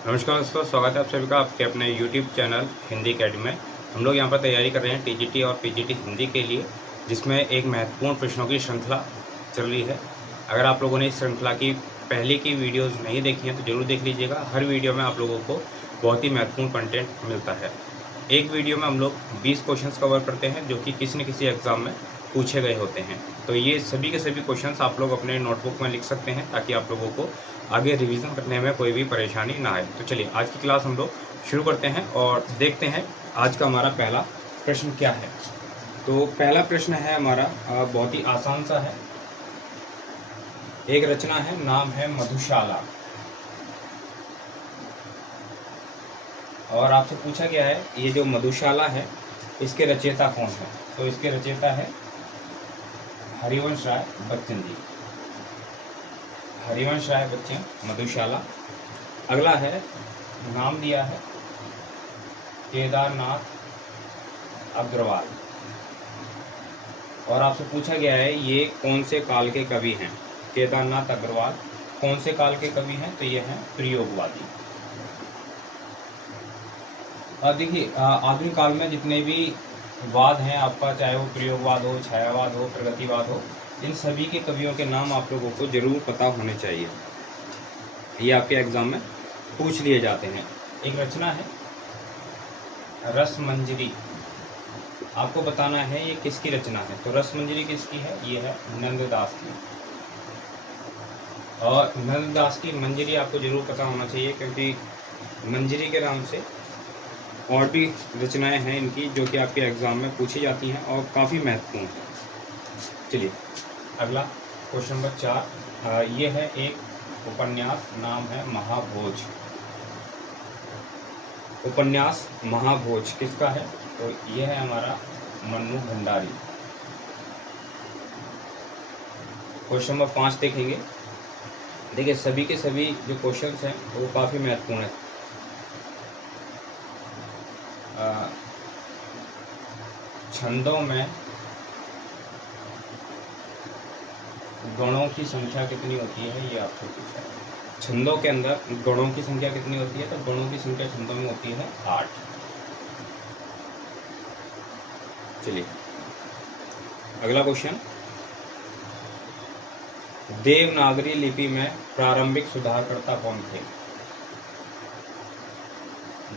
नमस्कार दोस्तों, स्वागत है आप सभी का आपके अपने यूट्यूब चैनल हिंदी अकेडमी में। हम लोग यहाँ पर तैयारी कर रहे हैं टीजीटी और पीजीटी हिंदी के लिए, जिसमें एक महत्वपूर्ण प्रश्नों की श्रृंखला चल रही है। अगर आप लोगों ने इस श्रृंखला की पहले की वीडियोज़ नहीं देखी हैं तो ज़रूर देख लीजिएगा। हर वीडियो में आप लोगों को बहुत ही महत्वपूर्ण कंटेंट मिलता है। एक वीडियो में हम लोग 20 क्वेश्चंस कवर करते हैं जो कि किसी न किसी एग्ज़ाम में पूछे गए होते हैं। तो ये सभी के सभी क्वेश्चंस आप लोग अपने नोटबुक में लिख सकते हैं ताकि आप लोगों को आगे रिवीजन करने में कोई भी परेशानी ना आए। तो चलिए आज की क्लास हम लोग शुरू करते हैं और देखते हैं आज का हमारा पहला प्रश्न क्या है। तो पहला प्रश्न है हमारा बहुत ही आसान सा है। एक रचना है, नाम है मधुशाला, और आपसे पूछा गया है ये जो मधुशाला है इसके रचयिता कौन है। तो इसके रचयिता है हरिवंश राय बच्चन जी। हरिवंश राय बच्चन, मधुशाला। अगला है, नाम दिया है केदारनाथ अग्रवाल, और आपसे पूछा गया है ये कौन से काल के कवि हैं। केदारनाथ अग्रवाल कौन से काल के कवि हैं, तो ये हैं प्रयोगवादी। देखिए आधुनिक काल में जितने भी वाद हैं आपका, चाहे वो प्रयोगवाद हो, छायावाद हो, प्रगतिवाद हो, इन सभी के कवियों के नाम आप लोगों को जरूर पता होने चाहिए। ये आपके एग्जाम में पूछ लिए जाते हैं। एक रचना है रसमंजरी, आपको बताना है ये किसकी रचना है। तो रसमंजरी किसकी है, ये है नंददास की। और नंददास की मंजरी आपको जरूर पता होना चाहिए, क्योंकि मंजरी के नाम से और भी रचनाएं हैं इनकी जो कि आपके एग्ज़ाम में पूछी जाती हैं और काफ़ी महत्वपूर्ण है। चलिए अगला क्वेश्चन नंबर 4, ये है एक उपन्यास, नाम है महाभोज। उपन्यास महाभोज किसका है, तो ये है हमारा मन्नू भंडारी। क्वेश्चन नंबर 5 देखेंगे। देखिए सभी के सभी जो क्वेश्चंस हैं वो काफ़ी महत्वपूर्ण है। छंदों में गणों की संख्या कितनी होती है, ये आपसे पूछा है। छंदों के अंदर गणों की संख्या कितनी होती है, तो गणों की संख्या छंदों में होती है 8। चलिए अगला क्वेश्चन, देवनागरी लिपि में प्रारंभिक सुधारकर्ता कौन थे।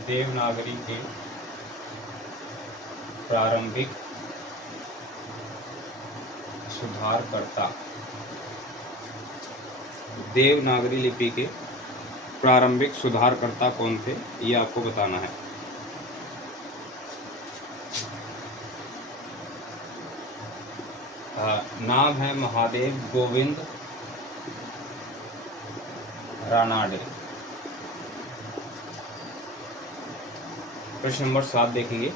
देवनागरी के प्रारंभिक सुधारकर्ता, देवनागरी लिपि के प्रारंभिक सुधारकर्ता कौन थे, ये आपको बताना है। नाम है महादेव गोविंद रानाडे। प्रश्न नंबर 7 देखेंगे।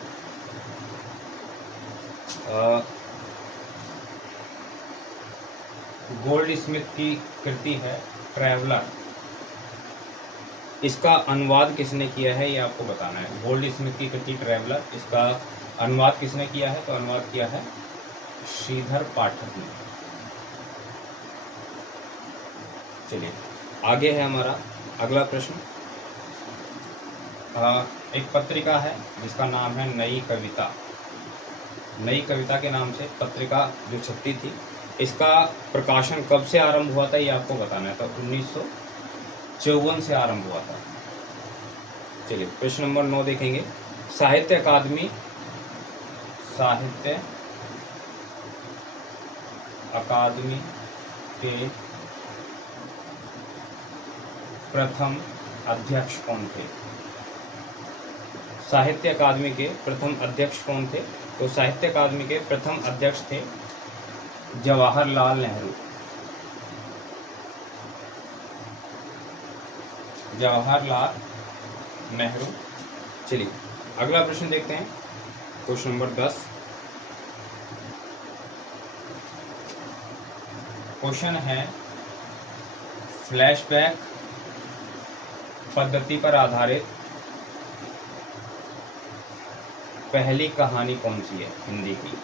गोल्ड स्मिथ की कृति है ट्रैवलर, इसका अनुवाद किसने किया है, ये आपको बताना है। गोल्ड स्मिथ की कृति ट्रैवलर, इसका अनुवाद किसने किया है, तो अनुवाद किया है श्रीधर पाठक ने। चलिए आगे है हमारा अगला प्रश्न। एक पत्रिका है जिसका नाम है नई कविता। नई कविता के नाम से पत्रिका जो छपती थी, इसका प्रकाशन कब से आरंभ हुआ था, ये आपको बताना है। तो 1954 से आरंभ हुआ था। चलिए प्रश्न नंबर 9 देखेंगे। साहित्य अकादमी के प्रथम अध्यक्ष कौन थे। साहित्य अकादमी के प्रथम अध्यक्ष कौन थे, तो साहित्य अकादमी के प्रथम अध्यक्ष थे जवाहरलाल नेहरू। जवाहरलाल नेहरू। चलिए अगला प्रश्न देखते हैं, क्वेश्चन नंबर 10। क्वेश्चन है फ्लैशबैक पद्धति पर आधारित पहली कहानी कौन सी है हिंदी की।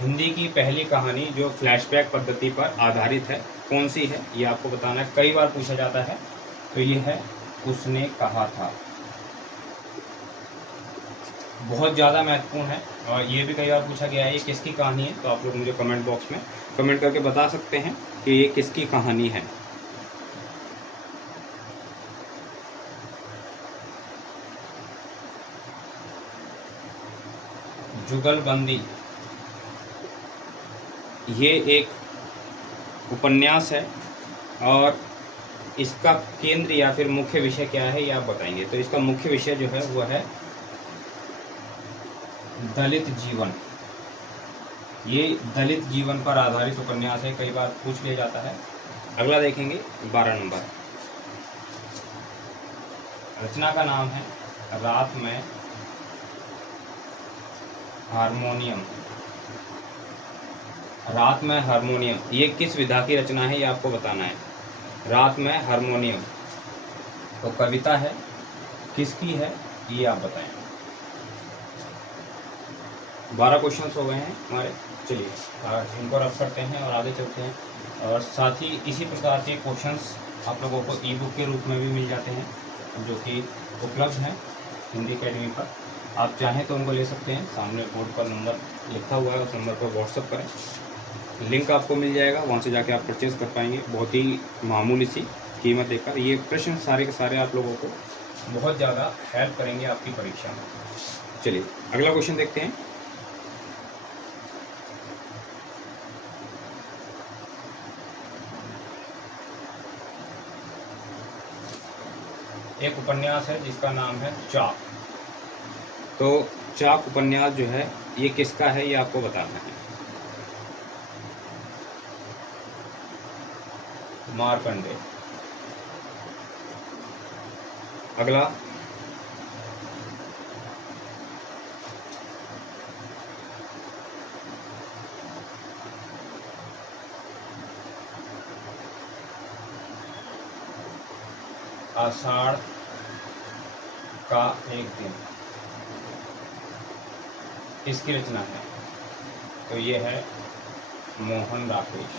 हिंदी की पहली कहानी जो फ्लैशबैक पद्धति पर आधारित है कौन सी है, ये आपको बताना है। कई बार पूछा जाता है। तो ये है उसने कहा था। बहुत ज़्यादा महत्वपूर्ण है और ये भी कई बार पूछा गया है ये किसकी कहानी है, तो आप लोग मुझे कमेंट बॉक्स में कमेंट करके बता सकते हैं कि ये किसकी कहानी है। जुगलबंदी ये एक उपन्यास है और इसका केंद्र या फिर मुख्य विषय क्या है ये आप बताएंगे। तो इसका मुख्य विषय जो है वो है दलित जीवन। ये दलित जीवन पर आधारित उपन्यास है, कई बार पूछ लिया जाता है। अगला देखेंगे 12 नंबर। रचना का नाम है रात में हारमोनियम। रात में हारमोनियम ये किस विधा की रचना है ये आपको बताना है। रात में हारमोनियम तो कविता है, किसकी है ये आप बताएं। 12 क्वेश्चंस हो गए हैं हमारे। चलिए इनको रफ करते हैं और आगे चलते हैं। और साथ ही इसी प्रकार के क्वेश्चंस आप लोगों को ई बुक के रूप में भी मिल जाते हैं जो कि उपलब्ध हैं हिंदी अकेडमी पर। आप चाहें तो उनको ले सकते हैं। सामने बोर्ड पर नंबर लिखा हुआ है, उस नंबर पर व्हाट्सअप करें, लिंक आपको मिल जाएगा, वहाँ से जाके आप परचेज़ कर पाएंगे बहुत ही मामूली सी कीमत देकर। ये प्रश्न सारे के सारे आप लोगों को बहुत ज़्यादा हेल्प करेंगे आपकी परीक्षा में। चलिए अगला क्वेश्चन देखते हैं। एक उपन्यास है जिसका नाम है चाक। तो चाक उपन्यास जो है ये किसका है ये आपको बताना है। मार्कंडेय। अगला आषाढ़ का एक दिन किसकी रचना है। तो ये है मोहन राकेश।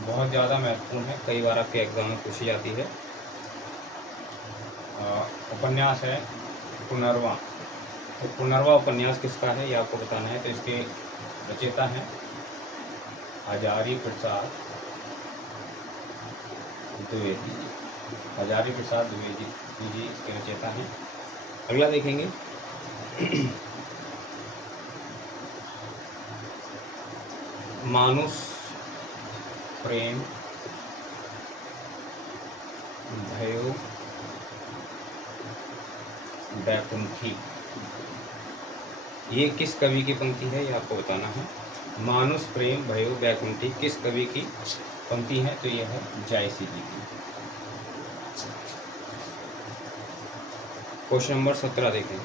बहुत ज़्यादा महत्वपूर्ण है, कई बार आपके एग्जाम में पूछी जाती है। उपन्यास है पुनर्वा। तो पुनर्वा उपन्यास किसका है ये आपको बताना है। तो इसके रचयिता हैं हजारी प्रसाद द्विवेदी। हजारी प्रसाद द्विवेदी जी इसके रचयिता हैं। अगला देखेंगे मानुष प्रेम भयो बैकुंठी ये किस कवि की पंक्ति है ये आपको बताना है। मानुष प्रेम भयो बैकुंठी किस कवि की पंक्ति है। तो यह है जायसी जी की। क्वेश्चन नंबर 17 देखें।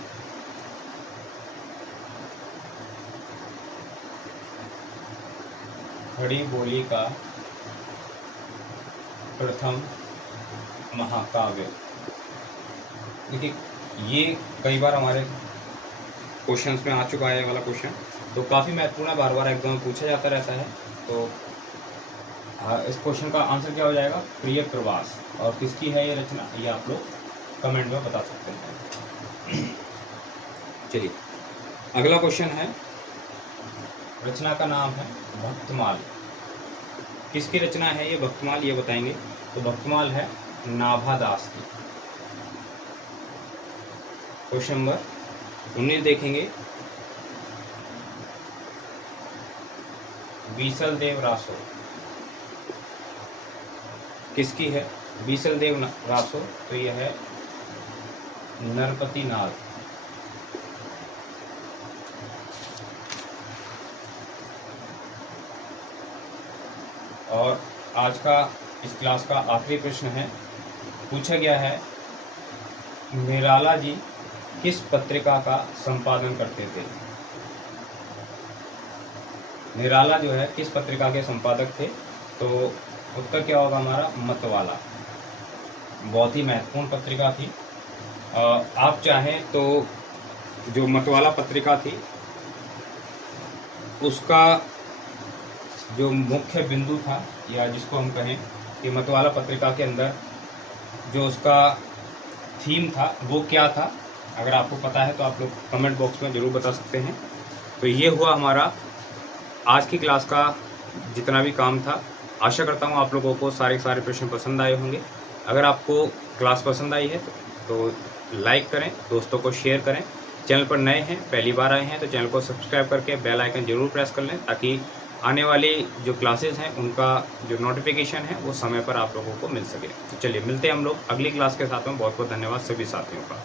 खड़ी बोली का प्रथम महाकाव्य। देखिए ये कई बार हमारे क्वेश्चंस में आ चुका है वाला क्वेश्चन, तो काफ़ी महत्वपूर्ण है, बार बार एग्जाम में पूछा जाता रहता है। तो इस क्वेश्चन का आंसर क्या हो जाएगा, प्रिय प्रवास। और किसकी है ये रचना ये आप लोग कमेंट में बता सकते हैं। चलिए अगला क्वेश्चन है, रचना का नाम है भक्तमाल। किसकी रचना है ये भक्तमाल ये बताएंगे। तो भक्तमाल है नाभा दास की। क्वेश्चन नंबर 19 देखेंगे। बीसल देव रासो किसकी है। बीसल देव रासो तो यह है नरपति नाथ। और आज का इस क्लास का आखिरी प्रश्न है, पूछा गया है निराला जी किस पत्रिका का संपादन करते थे। निराला जो है किस पत्रिका के संपादक थे। तो उत्तर क्या होगा हमारा, मतवाला। बहुत ही महत्वपूर्ण पत्रिका थी। आप चाहें तो जो मतवाला पत्रिका थी उसका जो मुख्य बिंदु था, या जिसको हम कहें कि मतवाला पत्रिका के अंदर जो उसका थीम था वो क्या था। अगर आपको पता है तो आप लोग कमेंट बॉक्स में ज़रूर बता सकते हैं। तो ये हुआ हमारा आज की क्लास का जितना भी काम था। आशा करता हूँ आप लोगों को सारे प्रश्न पसंद आए होंगे। अगर आपको क्लास पसंद आई है तो लाइक करें, दोस्तों को शेयर करें। चैनल पर नए हैं, पहली बार आए हैं तो चैनल को सब्सक्राइब करके बेल आइकन ज़रूर प्रेस कर लें, ताकि आने वाली जो क्लासेस हैं उनका जो नोटिफिकेशन है वो समय पर आप लोगों को मिल सके। तो चलिए मिलते हैं हम लोग अगली क्लास के साथ में। बहुत बहुत धन्यवाद सभी साथियों का।